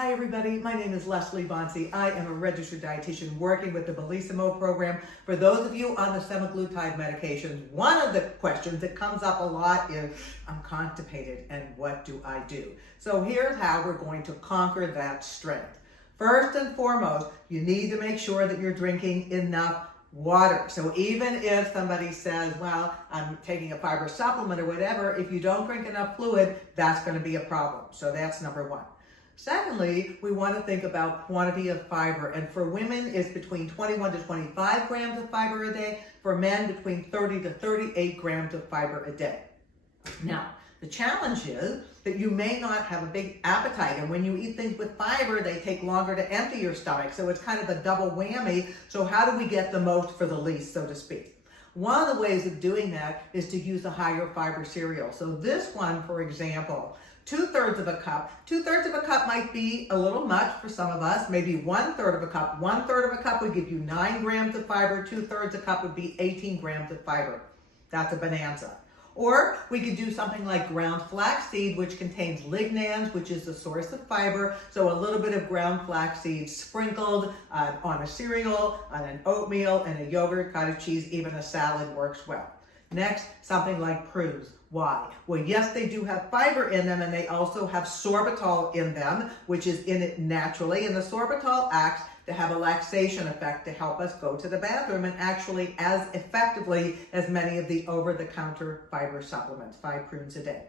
Hi everybody, my name is Leslie Bonci. I am a registered dietitian working with the Bellissimo program. For those of you on the semaglutide medications, one of the questions that comes up a lot is, I'm constipated and what do I do? So here's how we're going to conquer that strength. First and foremost, you need to make sure that you're drinking enough water. So even if somebody says, well, I'm taking a fiber supplement or whatever, if you don't drink enough fluid, that's going to be a problem. So that's number one. Secondly, we want to think about quantity of fiber, and for women it's between 21 to 25 grams of fiber a day, for men between 30 to 38 grams of fiber a day. Now, the challenge is that you may not have a big appetite, and when you eat things with fiber, they take longer to empty your stomach, so it's kind of a double whammy. So how do we get the most for the least, so to speak? One of the ways of doing that is to use a higher fiber cereal. So this one, for example, 2/3 of a cup. 2/3 of a cup might be a little much for some of us, maybe 1/3 of a cup. 1/3 of a cup would give you 9 grams of fiber. 2/3 a cup would be 18 grams of fiber. That's a bonanza. Or we could do something like ground flaxseed, which contains lignans, which is the source of fiber. So a little bit of ground flaxseed sprinkled on a cereal, on an oatmeal, and a yogurt, cottage cheese, even a salad works well. Next, something like prunes. Why? Well, yes, they do have fiber in them, and they also have sorbitol in them, which is in it naturally. And the sorbitol acts to have a laxation effect to help us go to the bathroom, and actually as effectively as many of the over-the-counter fiber supplements, 5 prunes a day.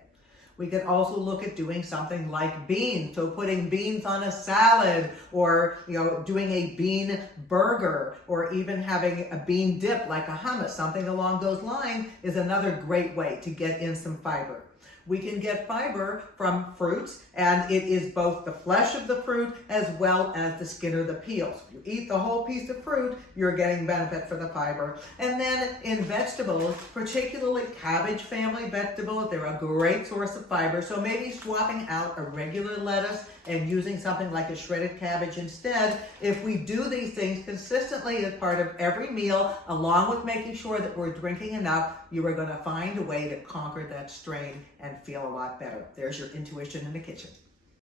We could also look at doing something like beans. So putting beans on a salad, or doing a bean burger, or even having a bean dip like a hummus, something along those lines is another great way to get in some fiber. We can get fiber from fruits, and it is both the flesh of the fruit as well as the skin or the peel. So you eat the whole piece of fruit, you're getting benefit for the fiber. And then in vegetables, particularly cabbage family vegetables, they're a great source of fiber. So maybe swapping out a regular lettuce and using something like a shredded cabbage instead. If we do these things consistently as part of every meal, along with making sure that we're drinking enough, you are going to find a way to conquer that strain and feel a lot better. There's your intuition in the kitchen.